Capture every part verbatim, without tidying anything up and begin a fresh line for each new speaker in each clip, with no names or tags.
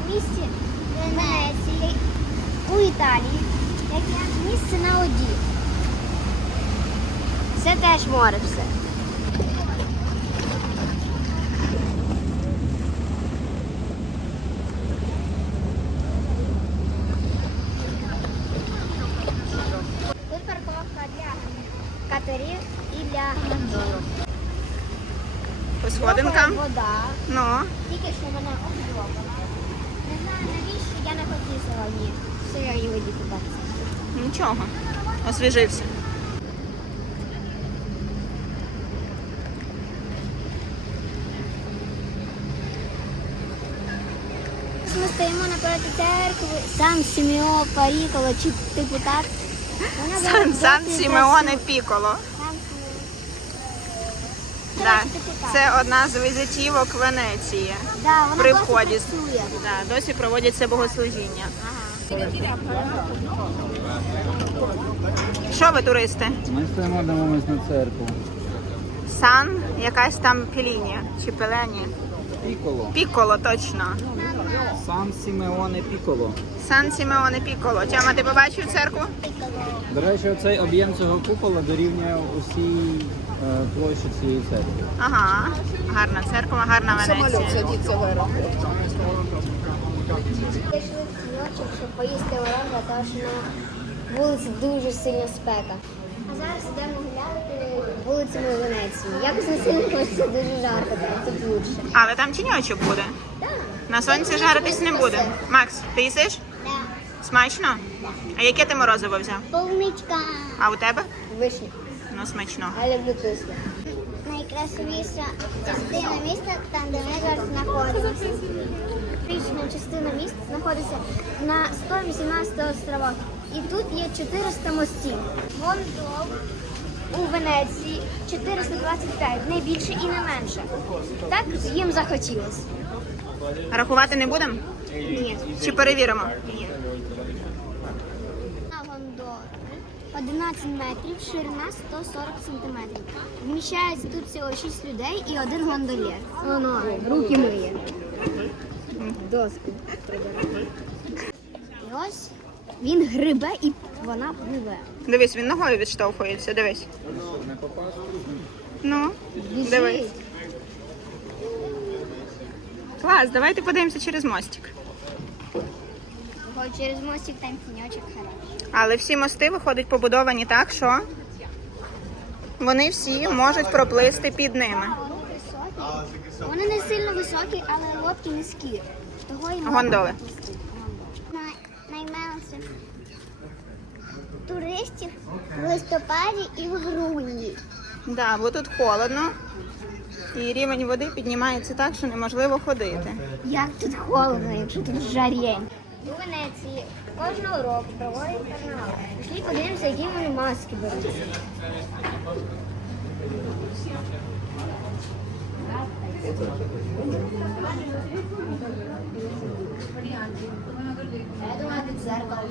місті Венеції у Італії, яке місце на воді. Це теж море все. Тут парковка для катерів і для гондолок.
По сходинкам?
Вода.
Ну.
Тільки що мене обдробила. Не знаю, навіщо я не хотів сьогодні в сирій воді купатися.
Нічого. Освіжився.
Ми стоїмо напроти церкви Сан Сімео Паріколо, чи типу так. Вона була
Сан, Сан
досить
Сімеоне
красива.
Піколо.
Сан Сімео.
Да.
Коротше, типу так.
Це одна з візитівок Венеції.
Да, вона
При
досі
вході.
працює.
Да, досі проводяться богослужіння. Що ви, туристи?
Ми стоїмо, дивимось на церкву.
Сан, якась там Пілінія чи Пелені.
Піколо.
Піколо, точно.
Сан Сімеоне Піколо.
Сан Сімеоне Піколо. Тьома, ти побачив церкву?
До речі, оцей об'єм цього купола дорівнює усій е, площі цієї церкви.
Ага. Гарна церква, гарна Венеція.
Пішли в кіночок, щоб поїсти ворога, тому що на вулиці дуже сильна спека. А зараз йдемо гуляти вулицями Венеції. Якось не сильно хочеться, дуже жарко, там тут лучше.
Але там тіньочок буде.
Так.
На сонці жаритись не буде. Макс, ти їсиш?
Да.
Смачно? А яке ти морозиво взяв?
Полничка.
А у тебе?
Вишня.
Ну, смачно.
Я люблю кисле. Найкрасивіша частина міста, там, де ми зараз знаходимося. Північна частина міста знаходиться на сто вісімнадцяти островах. І тут є чотириста мостів. Гондол у Венеції чотириста двадцять п'ять, не більше і не менше. Так їм захотілося.
Рахувати не будемо?
Ні.
Чи перевіримо?
Ні. На гондолі одинадцять метрів, ширина сто сорок сантиметрів. Вміщається тут всього шість людей і один гондолєр. Воно, руки миє. Доску прибирає. І ось він грибе і вона пливе.
Дивись, він ногою відштовхується, дивись.
Не попав?
Ну,
Біжить.
дивись. Клас, давайте подивимося через мостик.
Бо через мостик там тіньочок хороший.
Але всі мости, виходять, побудовані так, що вони всі можуть проплисти під ними.
Вони високі. Вони не сильно високі, але лодки низькі. Того і
Гондоли.
Найменше туристів в листопаді і в грудні.
Да, бо тут холодно і рівень води піднімається так, що неможливо ходити.
Як тут холодно, якщо тут жарень. У Венеції кожного року проводять карнавал. Пішли подивимося, які вони маски беруть. Я думаю, тут зеркало.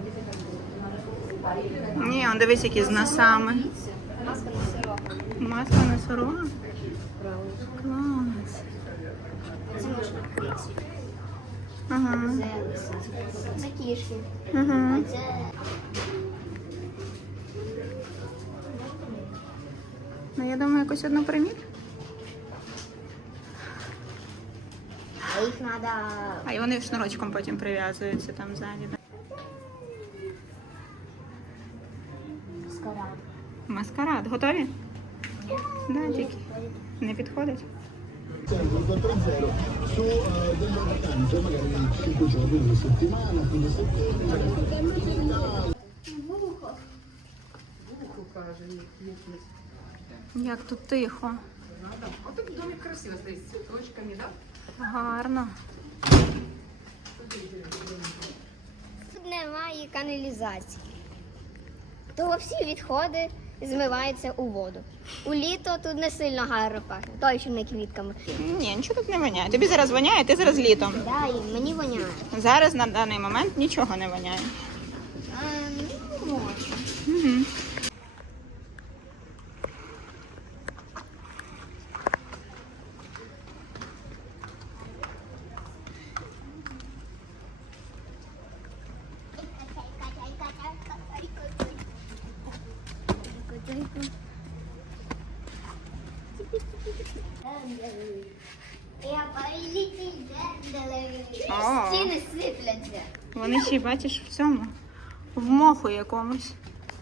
Ні, он дивись, які з носами.
Маска на сироп.
Маска носорога? Клас.
Це можна.
Ага.
Це, це кішки.
Ага.
А це...
Ну, я думаю, якусь одну примір.
А їх треба...
А і вони шнурочком потім прив'язуються там ззаді. да.
Скарати.
Маскарад. Готові? Да, тільки не підходить.
Centro tre zero su eh, delle vacanze, magari cinque giorni, una settimana, fine settimana.
Як тут тихо.
А тут домик красиво стоит, с цветочками, да?
Гарно.
Тут немає каналізації. Того всі відходи змиваються у воду. У літо тут не сильно гарно пахне, точно не квітками.
Ні, нічого тут не воняє. Тобі зараз воняє, ти зараз літом.
Да, і мені воняє.
Зараз на даний момент нічого не воняє.
А, ну, може.
Угу.
Я полетів дендели.
О.
Стіни сипляться.
Вони ще, бачиш, в цьому, в моху якомусь.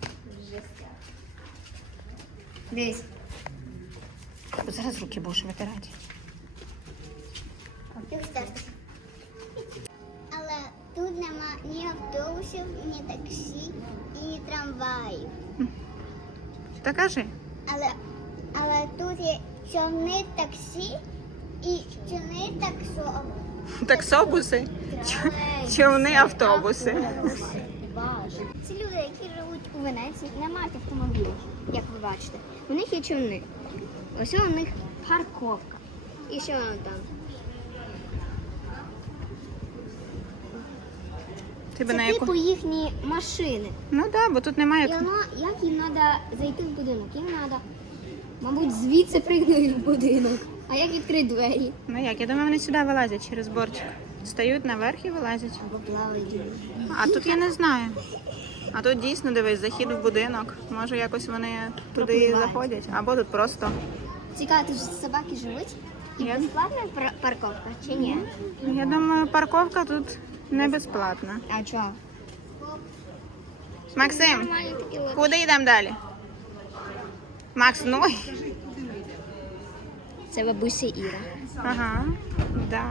Дивись.
Зараз руки будеш витирати.
Але тут нема ні автобусів, ні таксі, і ні трамваїв.
Та кажи.
Але, але тут є човни таксі і човни таксо.
Таксобуси, човни, автобуси.
Ці люди, які живуть у Венеції, не мають автомобілів, як ви бачите. У них є човни. Ось у них парковка. І що воно там?
Ти би
Це
на яку?
типу їхні машини.
Ну так, да, бо тут немає.
І воно, як їм треба зайти в будинок? Їм треба, мабуть, звідси пригнути в будинок. А як відкрити двері?
Ну як, я думаю, вони сюди вилазять через борчик. Стають наверх і вилазять.
Або плавають.
А тут я не знаю. А тут дійсно, дивись, захід в будинок. Може якось вони туди і
Пропливають.
заходять. Або тут просто.
Цікаво, тут собаки живуть? І
Я-
безплатна пар- парковка чи ні?
Я думаю, парковка тут не безплатна.
А чого?
Максим,
Нормальні такі от.
куди йдемо далі? Макс, ну.
Це бабуся Іра.
Ага, да.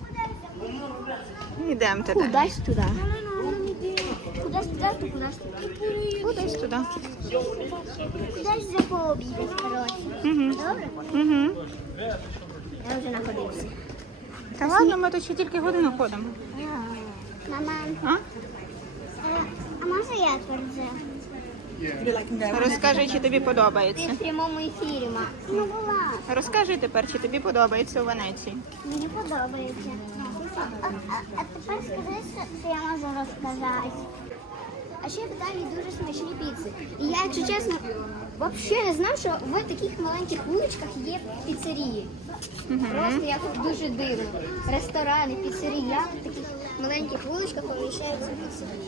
Йдемо туди.
Кудись туди. Кудись туди, то кудись туди.
Кудись туди.
Кудись вже пообідати, коротше.
Угу.
Добре?
Угу.
Я вже знаходився.
Та ладно, ми тут ще тільки годину ходимо.
Мама,
А?
е, а може я тверджу?
Розкажи, чи тобі
Ти
подобається.
в прямому ефірі, ма. Ну, була.
Розкажи тепер, чи тобі подобається у Венеції.
Мені подобається. А, а, а тепер скажи, що, що я можу розказати. А ще в Італії дуже смачні піци. І я, якщо чесно, взагалі не знав, що в таких маленьких вуличках є піцерії. Просто якось дуже дивно. Ресторани, піцерії, в таких маленьких вуличках поміщаються піцерії.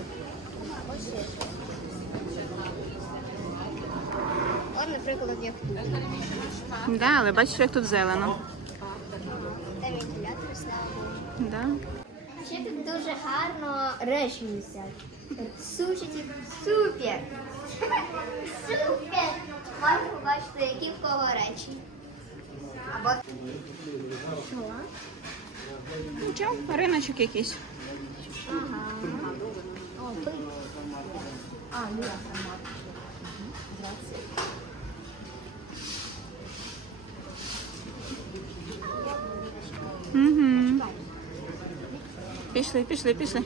От, наприклад, як тут.
Да, але бачиш, як тут зелено.
Там вентилятор ставили.
Да.
Ще тут дуже гарно речі висять. Сушить їх супер! Супер! Можна побачити, які в кого речі. Або що?
Нічого, риночок якийсь.
Ага. О, пить. А, Юра, сама.
Угу. Пішли, пішли, пішли.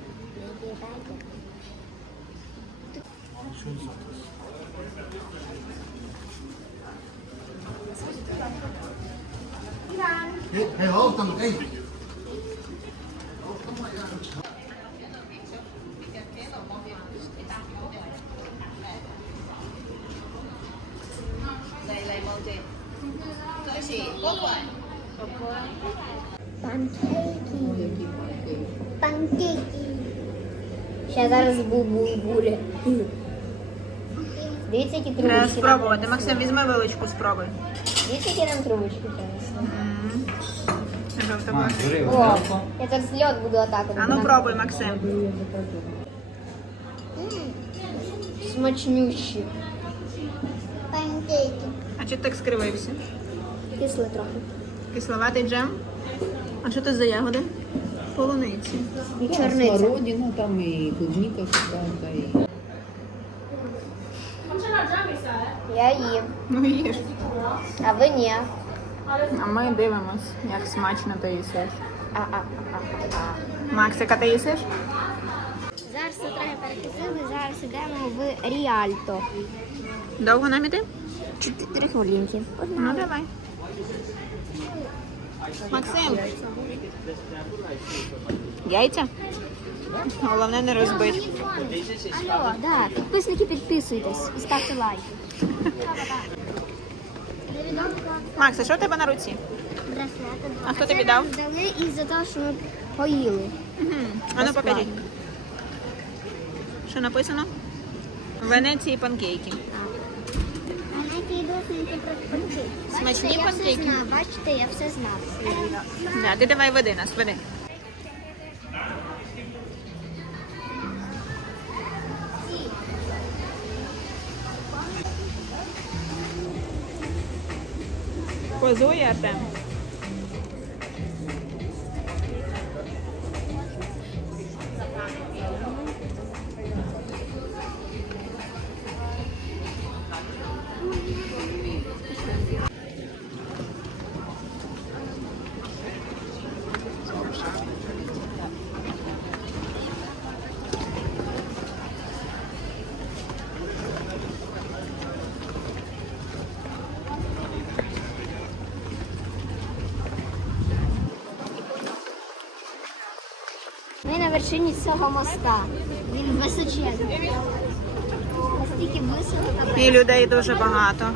Hey, Altan, hey.
Панкейки. Панкейки. Ще зараз бубу буде. Дивіться, які
Треба
трубочки.
спробувати. Максим, візьми вилочку, спробуй.
Дивіться, які нам трубочки принесли.
Жовта
Мам,
була.
бери
О,
одразу.
я зараз льод буду отак. от
А ну
на-
пробуй, Максим.
М, Смачнющі. Панкейки.
А чого ти так скривився?
Кисло трохи.
Кисловатий джем? А що це за ягоди? Полуниці.
І чорниця.
Смородина там и клубника какая-то. И...
Я їм.
Ну їж.
А ви ні.
А ми дивимось, як смачно ти їсиш.
А-а-а-а-а.
Максика, ти їсиш?
Зараз ми трохи перекусили, зараз йдемо в Ріальто.
Довго нам іти?
Чотири хвилинки.
Ну давай. Максим. Яйця? Головне не розбити.
Алло, да. Підписники, підписуйтесь і ставте лайк.
Макс, а що в тебе на руці? А хто тобі дав?
Дали із-за того, що ми поїли.
Угу. А ну покажіть. Що написано? В Венеції панкейки.
Вони дуже малесенькі панки.
Смачні
Я все
панкейки?
знав, бачите, я все знав.
Да, ти давай веди нас, веди. Позує Артем.
Ми на вершині цього моста. Він височезний. Настільки високо там.
І людей дуже багато.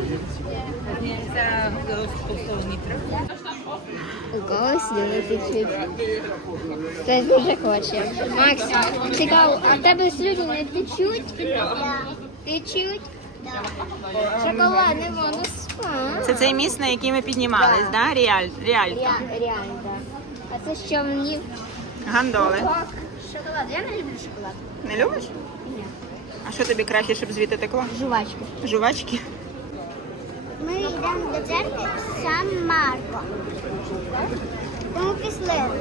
У когось люди течуть. Хтось дуже хоче. Макс, цікаво, а в тебе слюні не течуть? Течуть? Шоколадний бонус. А.
Це цей міст, на який ми піднімались, да? Ріаль, Ріальто.
Ре- Реально, так. А це що мені?
Гандоли.
Так. Шоколад. Я не люблю шоколад.
Не любиш?
Ні.
А що тобі краще, щоб звідти текло?
Жувачки.
Жувачки?
Ми йдемо до церкви Сан Марко. Тому кисло.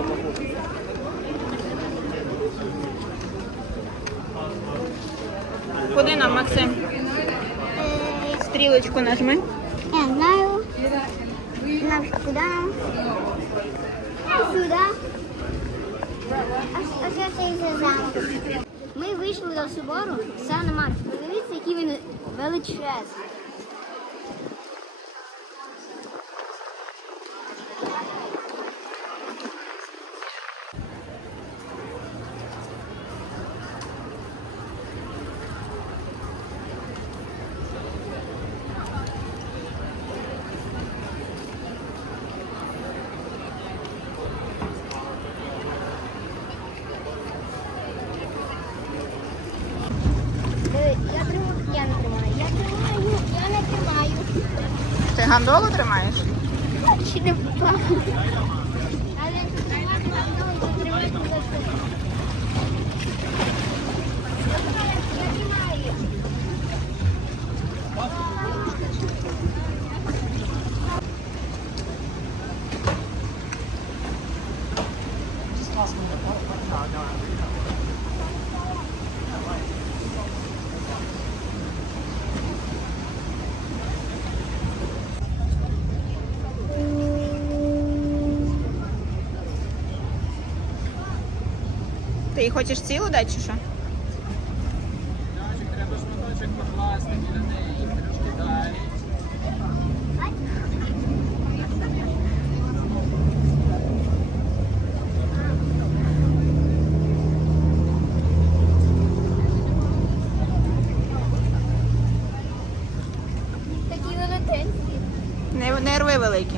Куди нам, Максим? Стрілочку нажми.
Я знаю. Нам куди нам? Сюди. Ось ось цей замок. Ми вийшли до собору Сан Марко. Подивіться, який він величезний. Диви, Я тримаю, я не тримаю, я тримаю, я не тримаю.
Ти гандолу тримаєш?
Чи не впав? Але якщо тримати гандон, то тримати буде штука. Я тримаю.
Ти її хочеш цілу дати чи що?
Треба шматочок покласти біля неї, трошки далі.
Такі велетенські.
Не, нерви великі.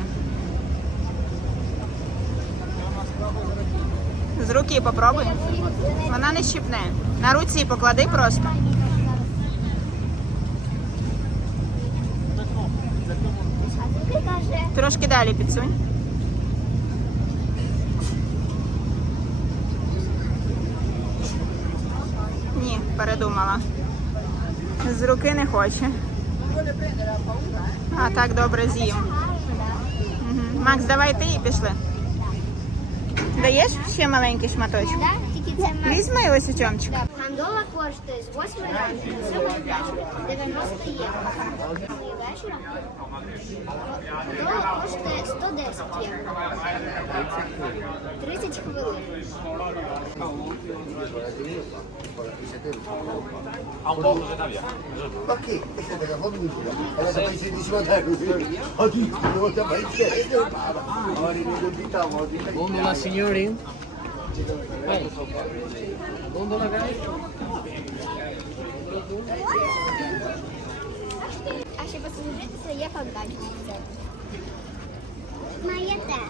З руки попробуй. Вона не щіпне. На руці поклади просто.
А ти каже,
Трошки далі підсунь. Ні, передумала. З руки не хоче. А так добре з'їм. Угу. Макс, давай ти і пішли. Даєш ще маленький шматочок?
да? Тільки це має.
Візьми ось у чомчик.
Гандола коштує з восьми ранку до сьомої вечора дев'яносто євро. Сьомої вечора гандола коштує сто десять євро. тридцять хвилин.
Ma che? Questa è la foto di quella. Allora da paese di Simataro. Oggi non da paese di Simataro. Ora ne dobbiamo di
Gondola, signori? Gondola, guys?
А щоб послужитися, є фонтанчик. Моє теж.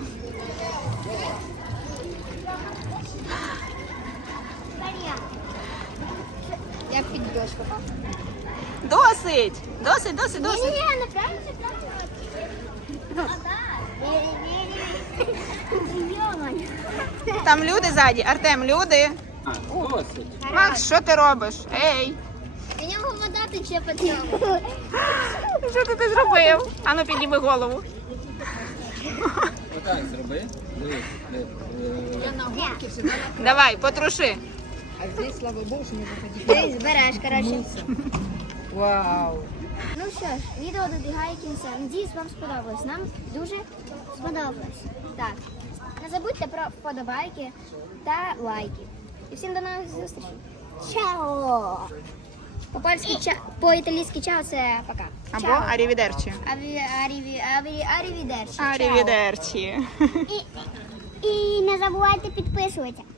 Я під дошку.
Досить! Досить! Досить, досить, досить.
Ні-ні-ні, неправильно, неправильно. Йо-моє.
Там люди ззаді. Артем, люди.
А, досить.
Макс, що ти робиш? Ей!
У нього вода тече по цьому.
Що ти, ти зробив? Ану, підніми голову.
Отак зроби. Дивись. диви. Е,
Давай, потруши.
А здесь, слава богу, что не заходить.
Дивись, береш, коротше.
Вау.
Ну що ж, відео добігає кінця. Надіюсь, вам сподобалось. Нам дуже сподобалось. Так, не забудьте про вподобайки та лайки. І всім до нових зустрічей. Чао! По-польськи ча... по-італійськи чао це пока.
Або
Чао.
арівідерчі.
Арі... Арі... Арі... Арівідерчі. Чао.
Арівідерчі.
І, і не забувайте підписуватися.